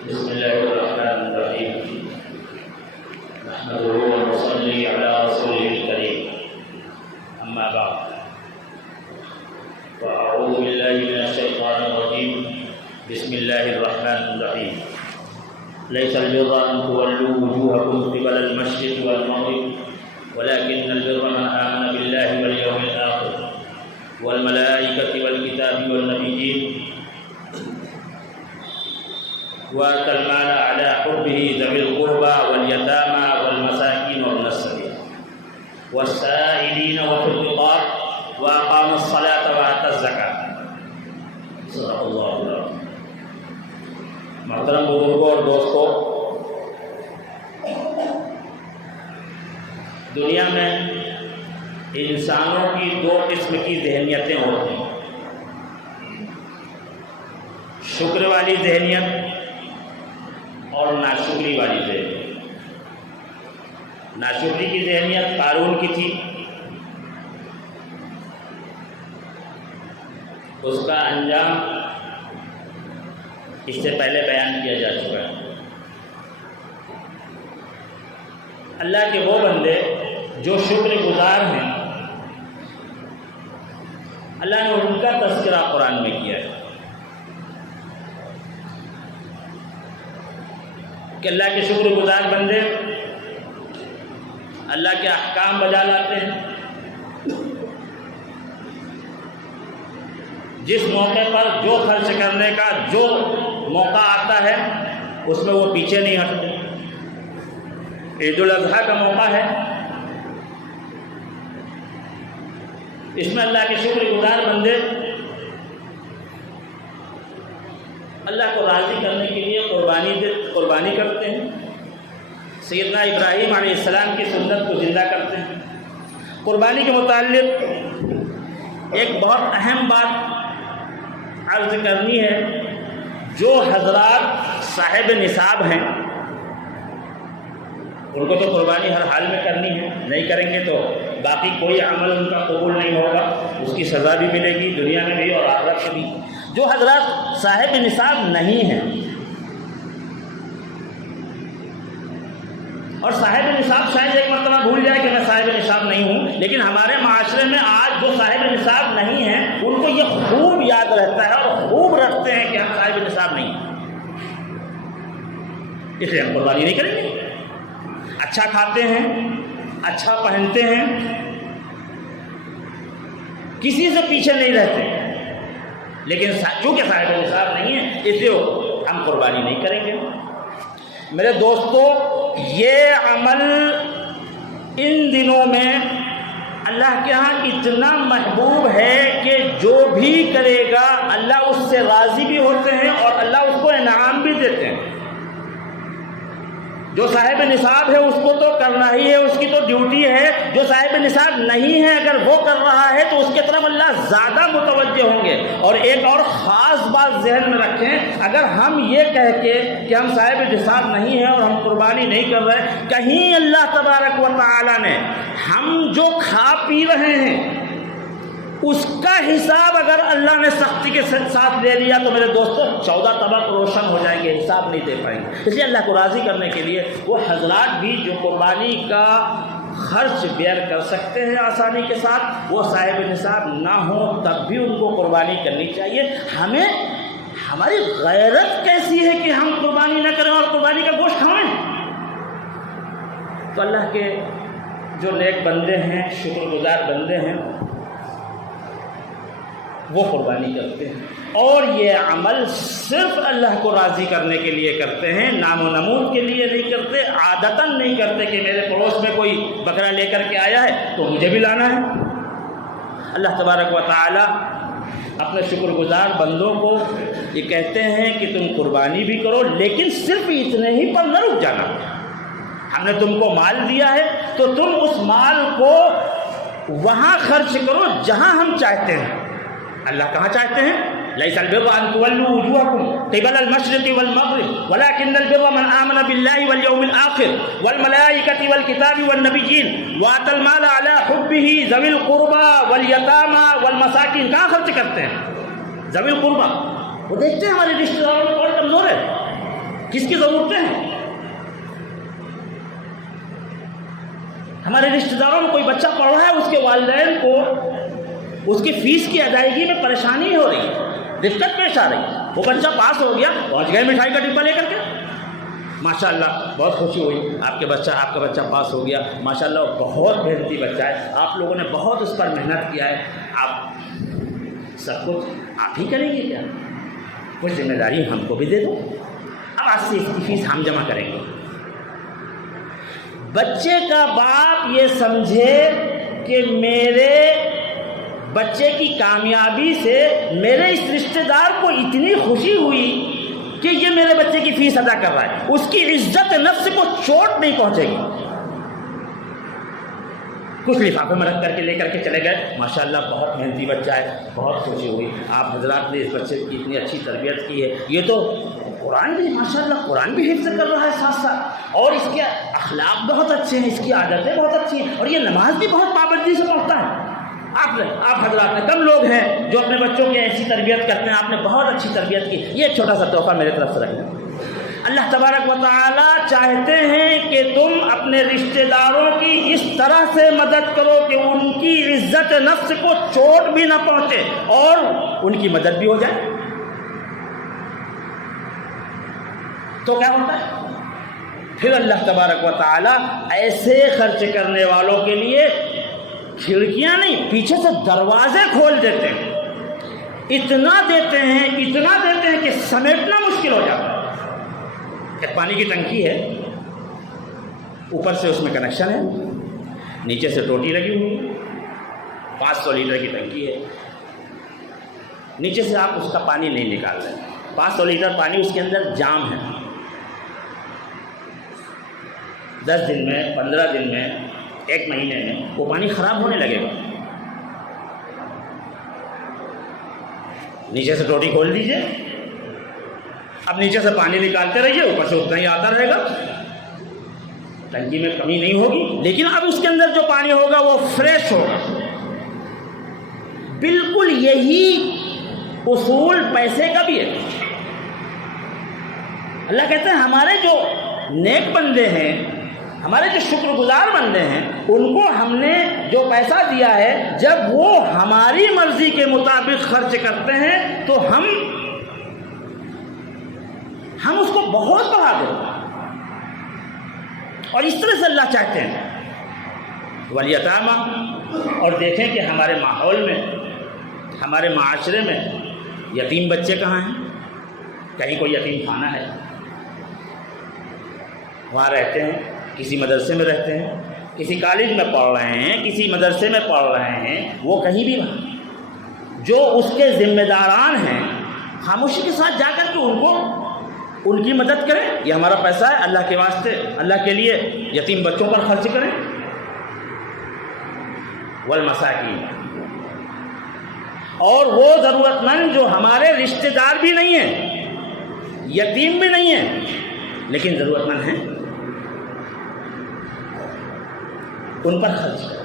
بسم الله الرحمن الرحيم. نحمده ونصلي على رسوله الكريم. أما بعد، وأعوذ بالله من الشيطان الرجيم. بسم الله الرحمن الرحيم. ليس البر أن تولوا وجوهكم قبل المشرق والمغرب ولكن البر من آمن بالله واليوم الآخر والملائكة والكتاب والنبيين وآتى المال على حبه ذوي القربى واليتامى والمساكين وابن السبيل والسائلين وفي الرقاب وأقام الصلاة وآتى الزكاة. صدق اللہ العظیم. محترم بزرگوں اور دوستوں، دنیا میں انسانوں کی دو قسم کی ذہنیتیں ہوتی ہیں، شکر والی ذہنیت اور ناشکری والی ذہنیت. ناشکری کی ذہنیت قارون کی تھی، اس کا انجام اس سے پہلے بیان کیا جا چکا ہے. اللہ کے وہ بندے جو شکر گزار ہیں، اللہ نے ان کا تذکرہ قرآن میں کیا ہے کہ اللہ کے شکر گزار بندے اللہ کے احکام بجا لاتے ہیں. جس موقع پر جو خرچ کرنے کا جو موقع آتا ہے اس میں وہ پیچھے نہیں ہٹتے. عید الاضحیٰ کا موقع ہے، اس میں اللہ کے شکر گزار بندے اللہ کو راضی کرنے کے لیے قربانی کرتے ہیں. سیدنا ابراہیم علیہ السلام کی سنت کو زندہ کرتے ہیں. قربانی کے متعلق ایک بہت اہم بات عرض کرنی ہے. جو حضرات صاحب نصاب ہیں ان کو تو قربانی ہر حال میں کرنی ہے، نہیں کریں گے تو باقی کوئی عمل ان کا قبول نہیں ہوگا، اس کی سزا بھی ملے گی دنیا میں بھی اور آخرت میں بھی. جو حضرات صاحب نصاب نہیں ہیں، اور صاحب نصاب شاید ایک مرتبہ بھول جائے کہ میں صاحب نصاب نہیں ہوں، لیکن ہمارے معاشرے میں آج جو صاحب نصاب نہیں ہیں ان کو یہ خوب یاد رہتا ہے اور خوب رکھتے ہیں کہ ہم صاحب نصاب نہیں ہیں، اس لیے ہم قربانی نہیں کریں گے. اچھا کھاتے ہیں، اچھا پہنتے ہیں، کسی سے پیچھے نہیں رہتے، لیکن چونکہ صاحب نصاب نہیں ہے اس لیے ہم قربانی نہیں کریں گے. میرے دوستو، یہ عمل ان دنوں میں اللہ کے ہاں اتنا محبوب ہے کہ جو بھی کرے گا اللہ اس سے راضی بھی ہوتے ہیں اور اللہ اس کو انعام بھی دیتے ہیں. جو صاحب نصاب ہے اس کو تو کرنا ہی ہے، اس کی تو ڈیوٹی ہے. جو صاحب نصاب نہیں ہے اگر وہ کر رہا ہے تو اس کی طرف اللہ زیادہ متوجہ ہوں گے. اور ایک اور خاص بات ذہن میں رکھیں، اگر ہم یہ کہہ کے کہ ہم صاحب نصاب نہیں ہیں اور ہم قربانی نہیں کر رہے، کہیں اللہ تبارک و تعالی نے ہم جو کھا پی رہے ہیں اس کا حساب اگر اللہ نے سختی کے ساتھ لے لیا تو میرے دوستوں 14 طبق روشن ہو جائیں گے، حساب نہیں دے پائیں گے. اس لیے اللہ کو راضی کرنے کے لیے وہ حضرات بھی جو قربانی کا خرچ بیئر کر سکتے ہیں آسانی کے ساتھ، وہ صاحب نصاب نہ ہوں تب بھی ان کو قربانی کرنی چاہیے. ہماری غیرت کیسی ہے کہ ہم قربانی نہ کریں اور قربانی کا گوشت کھائیں. تو اللہ کے جو نیک بندے ہیں، شکر گزار بندے ہیں، وہ قربانی کرتے ہیں اور یہ عمل صرف اللہ کو راضی کرنے کے لیے کرتے ہیں، نام و نمود کے لیے نہیں کرتے، عادتاً نہیں کرتے کہ میرے پڑوس میں کوئی بکرا لے کر کے آیا ہے تو مجھے بھی لانا ہے. اللہ تبارک و تعالی اپنے شکر گزار بندوں کو یہ کہتے ہیں کہ تم قربانی بھی کرو، لیکن صرف اتنے ہی پر نہ رک جانا. ہم نے تم کو مال دیا ہے تو تم اس مال کو وہاں خرچ کرو جہاں ہم چاہتے ہیں. اللہ کہاں چاہتے ہیں؟ ليس البر أن تولوا وجوهكم قبل المشرق والمغرب ولكن البر من آمن بالله واليوم الآخر والملائكة والكتاب والنبيين وآتى المال على حبه ذوي القربى واليتامى والمساكين. کہاں خرچ کرتے ہیں؟ ذوی القربى. وہ دیکھتے ہیں ہمارے رشتہ داروں میں کون کمزور ہے، کس کی ضرورتیں ہیں؟ ہمارے رشتہ داروں میں کوئی بچہ پڑھ رہا ہے، اس کے والدین کو اس کی فیس کی ادائیگی میں پریشانی ہو رہی ہے، دقت پیش آ رہی ہے. وہ بچہ پاس ہو گیا، پہنچ گئے مٹھائی کا ڈبہ لے کر کے، ماشاءاللہ بہت خوشی ہوئی، آپ کا بچہ پاس ہو گیا، ماشاءاللہ بہت محنتی بچہ ہے، آپ لوگوں نے بہت اس پر محنت کیا ہے، آپ سب کچھ آپ ہی کریں گے کیا؟ کچھ ذمہ داری ہم کو بھی دے دو، اب آج سے اس کی فیس ہم جمع کریں گے. بچے کا باپ یہ سمجھے کہ میرے بچے کی کامیابی سے میرے اس رشتہ دار کو اتنی خوشی ہوئی کہ یہ میرے بچے کی فیس ادا کر رہا ہے، اس کی عزت نفس کو چوٹ نہیں پہنچے گی. کچھ لفافے میں رکھ کر کے لے کر کے چلے گئے، ماشاءاللہ بہت محنتی بچہ ہے، بہت خوشی ہوئی، آپ حضرات نے اس بچے کی اتنی اچھی تربیت کی ہے، یہ تو قرآن بھی ماشاءاللہ قرآن بھی حفظ کر رہا ہے ساتھ ساتھ، اور اس کے اخلاق بہت اچھے ہیں، اس کی عادتیں بہت اچھی ہیں، اور یہ نماز بھی بہت پابندی سے پڑھتا ہے. آپ حضرات نے کم لوگ ہیں جو اپنے بچوں کی ایسی تربیت کرتے ہیں، آپ نے بہت اچھی تربیت کی. یہ ایک چھوٹا سا تحفہ میرے طرف سے رکھنا. اللہ تبارک و تعالی چاہتے ہیں کہ تم اپنے رشتہ داروں کی اس طرح سے مدد کرو کہ ان کی عزت نفس کو چوٹ بھی نہ پہنچے اور ان کی مدد بھی ہو جائے. تو کیا ہوتا ہے پھر؟ اللہ تبارک و تعالی ایسے خرچ کرنے والوں کے لیے کھڑکیاں نہیں، پیچھے سے دروازے کھول دیتے ہیں. اتنا دیتے ہیں کہ سمیٹنا مشکل ہو جاتا ہے. ایک پانی کی ٹنکی ہے، اوپر سے اس میں کنیکشن ہے، نیچے سے ٹوٹی لگی ہوئی ہے، 500 لیٹر کی ٹنکی ہے، نیچے سے آپ اس کا پانی نہیں نکال رہے، 500 لیٹر پانی اس کے اندر جام ہے. 10 دن میں، 15 دن میں، 1 مہینے میں وہ پانی خراب ہونے لگے گا. نیچے سے ٹوٹی کھول دیجئے، اب نیچے سے پانی نکالتے رہیے، اوپر سے اتنا ہی آتا رہے گا، ٹنکی میں کمی نہیں ہوگی، لیکن اب اس کے اندر جو پانی ہوگا وہ فریش ہوگا. بالکل یہی اصول پیسے کا بھی ہے. اللہ کہتے ہیں ہمارے جو نیک بندے ہیں، ہمارے جو شکر گزار بندے ہیں، ان کو ہم نے جو پیسہ دیا ہے، جب وہ ہماری مرضی کے مطابق خرچ کرتے ہیں تو ہم اس کو بہت بڑھا دیتے ہیں. اور اس طرح سے اللہ چاہتے ہیں. والیتامی، اور دیکھیں کہ ہمارے ماحول میں، ہمارے معاشرے میں یتیم بچے کہاں ہیں؟ کہیں کوئی یتیم خانہ ہے، وہاں رہتے ہیں، کسی مدرسے میں رہتے ہیں، کسی کالج میں پڑھ رہے ہیں، کسی مدرسے میں پڑھ رہے ہیں، وہ کہیں بھی جو اس کے ذمہ داران ہیں خاموشی کے ساتھ جا کر کے ان کی مدد کریں. یہ ہمارا پیسہ ہے، اللہ کے واسطے، اللہ کے لیے یتیم بچوں پر خرچ کریں. والمساکین، اور وہ ضرورت مند جو ہمارے رشتہ دار بھی نہیں ہیں، یتیم بھی نہیں ہیں، لیکن ضرورت مند ہیں، ان پر خرچ کریں.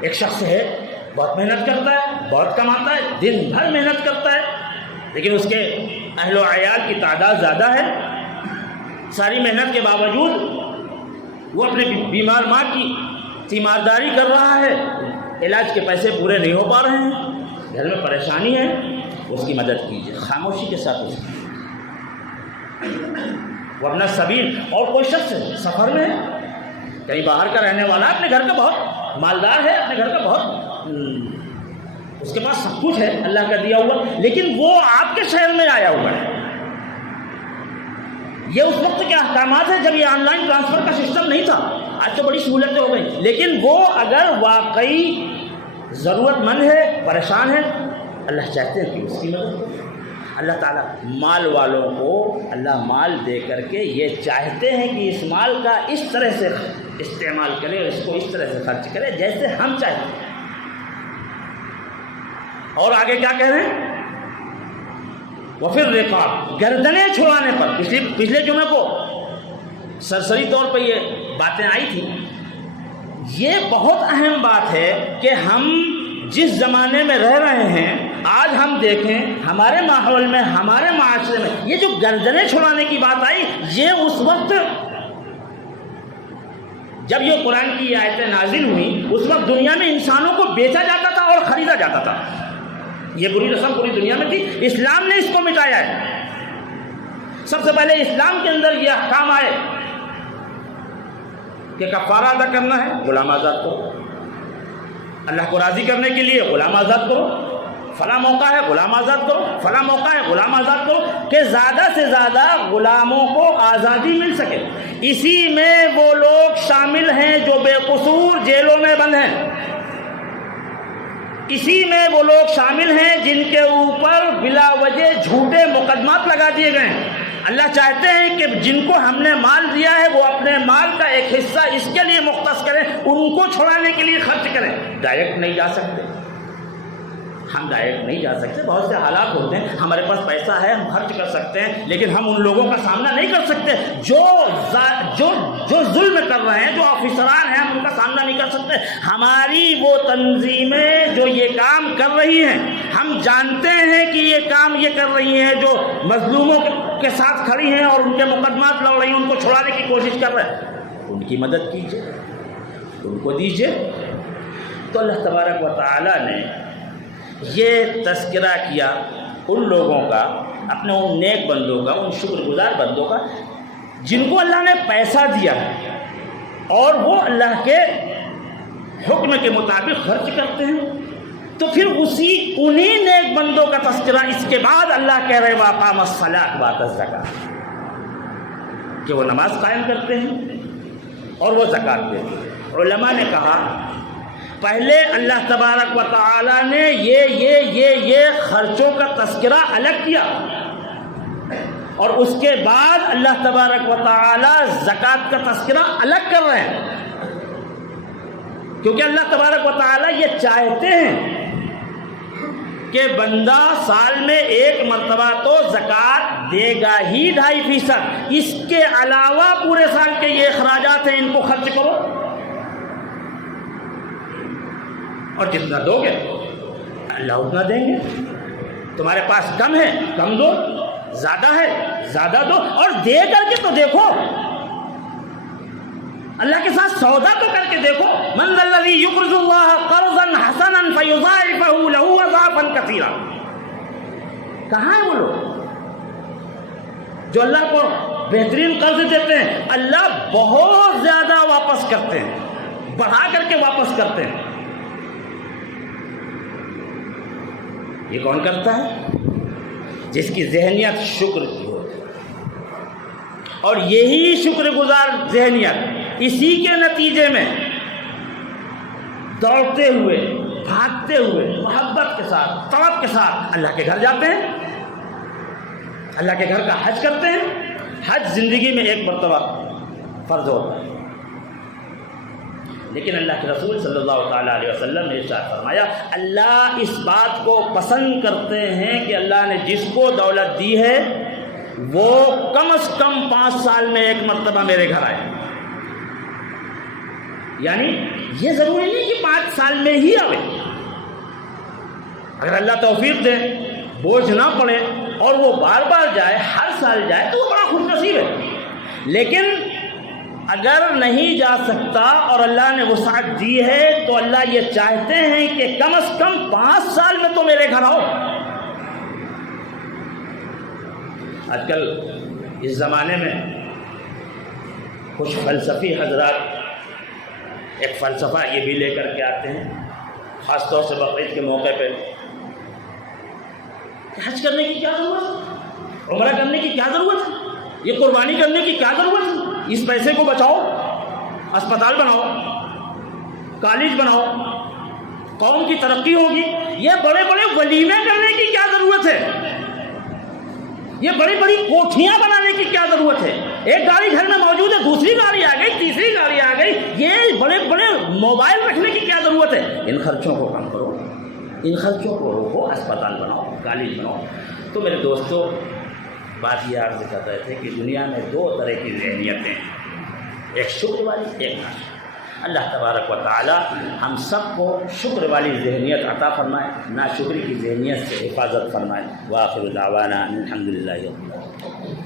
ایک شخص ہے، بہت محنت کرتا ہے، بہت کماتا ہے، دن بھر محنت کرتا ہے، لیکن اس کے اہل و عیال کی تعداد زیادہ ہے. ساری محنت کے باوجود وہ اپنے بیمار ماں کی تیمارداری کر رہا ہے، علاج کے پیسے پورے نہیں ہو پا رہے ہیں، گھر میں پریشانی ہے، اس کی مدد کیجیے خاموشی کے ساتھ. اس کی ورنہ سبیل، اور کوئی شخص سفر میں ہے، کہیں باہر کا رہنے والا، اپنے گھر کا بہت مالدار ہے، اپنے گھر کا بہت اس کے پاس سب کچھ ہے اللہ کا دیا ہوا، لیکن وہ آپ کے شہر میں آیا ہوا ہے. یہ اس وقت کے احکامات ہیں جب یہ آن لائن ٹرانسفر کا سسٹم نہیں تھا. آج تو بڑی سہولتیں ہو گئی، لیکن وہ اگر واقعی ضرورت مند ہے، پریشان ہے، اللہ چاہتے ہیں کہ اس کی مدد کرے. اللہ تعالیٰ مال والوں کو اللہ مال دے کر کے یہ چاہتے ہیں کہ اس مال کا اس طرح سے استعمال کرے اور اس کو اس طرح سے خرچ کرے جیسے ہم چاہتے ہیں. اور آگے کیا کہہ رہے ہیں؟ وفر رقاب، گردنیں چھڑانے پر. پچھلے جمعے کو سرسری طور پہ یہ باتیں آئی تھی. یہ بہت اہم بات ہے کہ ہم جس زمانے میں رہ رہے ہیں آج ہم دیکھیں ہمارے ماحول میں، ہمارے معاشرے میں یہ جو گردنیں چھڑانے کی بات آئی، یہ اس وقت جب یہ قرآن کی آیتیں نازل ہوئی اس وقت دنیا میں انسانوں کو بیچا جاتا تھا اور خریدا جاتا تھا. یہ بری رسم پوری دنیا میں تھی. اسلام نے اس کو مٹایا ہے. سب سے پہلے اسلام کے اندر یہ احکام آئے کہ کفارہ ادا کرنا ہے، غلام آزاد کرو. اللہ کو راضی کرنے کے لیے غلام آزاد کرو. فلاں موقع ہے غلام آزاد کرو، فلاں موقع ہے غلام آزاد کرو، کہ زیادہ سے زیادہ غلاموں کو آزادی مل سکے. اسی میں وہ لوگ شامل ہیں جو بے قصور جیلوں میں بند ہیں. اسی میں وہ لوگ شامل ہیں جن کے اوپر بلا وجہ جھوٹے مقدمات لگا دیے گئے ہیں. اللہ چاہتے ہیں کہ جن کو ہم نے مال دیا ہے وہ اپنے مال کا ایک حصہ اس کے لیے مختص کریں، ان کو چھڑانے کے لیے خرچ کریں. ڈائریکٹ نہیں جا سکتے، ہم ڈائریکٹ نہیں جا سکتے. بہت سے حالات ہوتے ہیں ہمارے پاس پیسہ ہے، ہم خرچ کر سکتے ہیں، لیکن ہم ان لوگوں کا سامنا نہیں کر سکتے جو ظلم کر رہے ہیں، جو آفیسران ہیں، ہم ان کا سامنا نہیں کر سکتے. ہماری وہ تنظیمیں جو یہ کام کر رہی ہیں، ہم جانتے ہیں کہ یہ کام یہ کر رہی ہیں، جو مظلوموں کے ساتھ کھڑی ہیں اور ان کے مقدمات لڑ رہی ہیں، ان کو چھڑانے کی کوشش کر رہے ہیں، ان کی مدد کیجیے، ان کو دیجیے. تو اللہ تبارک و تعالی نے یہ تذکرہ کیا ان لوگوں کا، اپنے ان نیک بندوں کا، ان شکر گزار بندوں کا جن کو اللہ نے پیسہ دیا اور وہ اللہ کے حکم کے مطابق خرچ کرتے ہیں. تو پھر انہی نیک بندوں کا تذکرہ اس کے بعد اللہ کہہ رہے وَأَقَامَ الصَّلَاةَ وَآتَى الزَّكَاةَ، کہ وہ نماز قائم کرتے ہیں اور وہ زکوٰۃ دیتے ہیں. علماء نے کہا پہلے اللہ تبارک و تعالی نے یہ خرچوں کا تذکرہ الگ کیا، اور اس کے بعد اللہ تبارک و تعالی زکوٰۃ کا تذکرہ الگ کر رہے ہیں. کیونکہ اللہ تبارک و تعالی یہ چاہتے ہیں کہ بندہ سال میں ایک مرتبہ تو زکوٰۃ دے گا ہی 2.5%. اس کے علاوہ پورے سال کے یہ اخراجات ہیں، ان کو خرچ کرو، اور جتنا دو گے اللہ اتنا دیں گے. تمہارے پاس کم ہے کم دو، زیادہ ہے زیادہ دو، اور دے کر کے تو دیکھو، اللہ کے ساتھ سودا تو کر کے دیکھو. من ذا الذی یقرض اللہ قرضا حسنا فیضاعفہ لہ اضعافا کثیرا. کہاں ہیں وہ لوگ جو اللہ کو بہترین قرض دیتے ہیں؟ اللہ بہت زیادہ واپس کرتے ہیں، بڑھا کر کے واپس کرتے ہیں. یہ کون کرتا ہے؟ جس کی ذہنیت شکر کی ہو. اور یہی شکر گزار ذہنیت، اسی کے نتیجے میں دوڑتے ہوئے، بھاگتے ہوئے، محبت کے ساتھ، طلب کے ساتھ اللہ کے گھر جاتے ہیں، اللہ کے گھر کا حج کرتے ہیں. حج زندگی میں ایک مرتبہ فرض ہوتا ہے، لیکن اللہ کے رسول صلی اللہ تعالیٰ علیہ وسلم نے ارشاد فرمایا اللہ اس بات کو پسند کرتے ہیں کہ اللہ نے جس کو دولت دی ہے وہ کم از کم 5 سال میں ایک مرتبہ میرے گھر آئے. یعنی یہ ضروری نہیں کہ 5 سال میں ہی آئے. اگر اللہ توفیق دے، بوجھ نہ پڑے اور وہ بار بار جائے، ہر سال جائے، تو وہ بڑا خوش نصیب ہے. لیکن اگر نہیں جا سکتا اور اللہ نے وسعت دی ہے تو اللہ یہ چاہتے ہیں کہ کم از کم 5 سال میں تو میرے گھر آؤ. آج کل اس زمانے میں کچھ فلسفی حضرات ایک فلسفہ یہ بھی لے کر کے آتے ہیں، خاص طور سے بقرعید کے موقع پہ، حج کرنے کی کیا ضرورت ہے، عمرہ کرنے کی کیا ضرورت ہے، یہ قربانی کرنے کی کیا ضرورت ہے، اس پیسے کو بچاؤ، اسپتال بناؤ، کالج بناؤ، قوم کی ترقی ہوگی. یہ بڑے بڑے ولیمے کرنے کی کیا ضرورت ہے، یہ بڑی بڑی کوٹھیاں بنانے کی کیا ضرورت ہے. ایک گاڑی گھر میں موجود ہے، دوسری گاڑی آ گئی، تیسری گاڑی آ گئی، یہ بڑے بڑے موبائل رکھنے کی کیا ضرورت ہے. ان خرچوں کو کم کرو، ان خرچوں کو روکو، اسپتال بناؤ، کالج بناؤ. تو میرے دوستوں، بات یہ عرض کر رہے تھے کہ دنیا میں 2 طرح کی ذہنیتیں ہیں، ایک شکر والی، ایک ناشکر. اللہ تبارک و تعالی ہم سب کو شکر والی ذہنیت عطا فرمائے، ناشکری کی ذہنیت سے حفاظت فرمائے۔ وآخر دعوانا الحمد للہ۔